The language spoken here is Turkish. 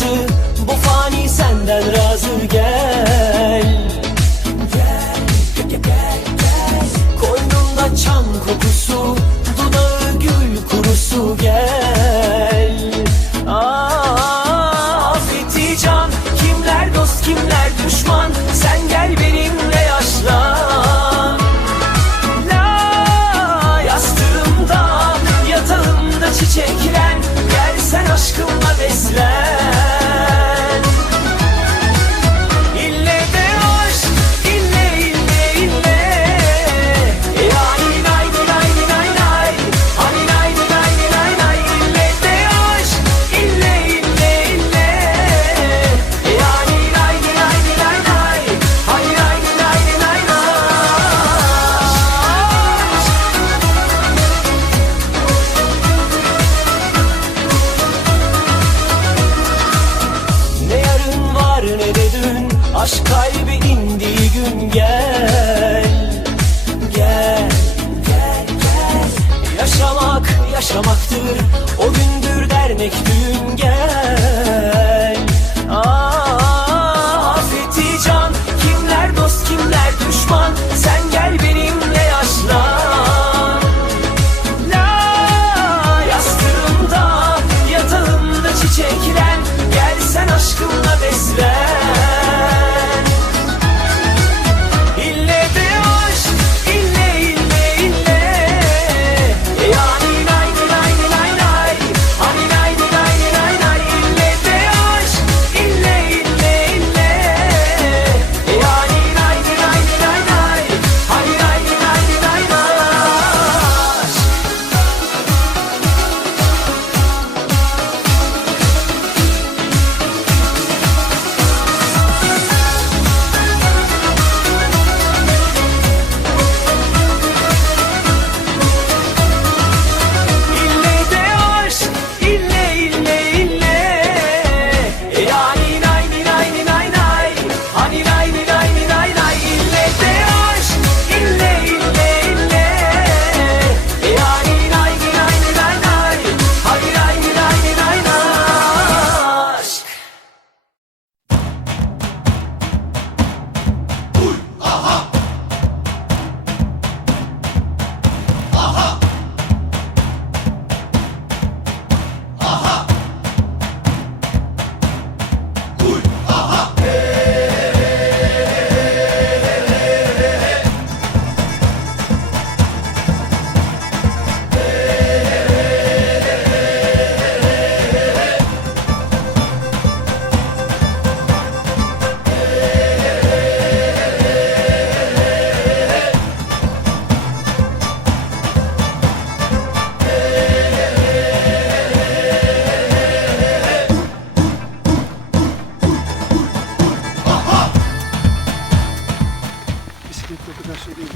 Listen. Aşk kalbi indiği gün gel Gel, gel, gel. Yaşamak yaşamaktır o Bisiklet kadar şey değil.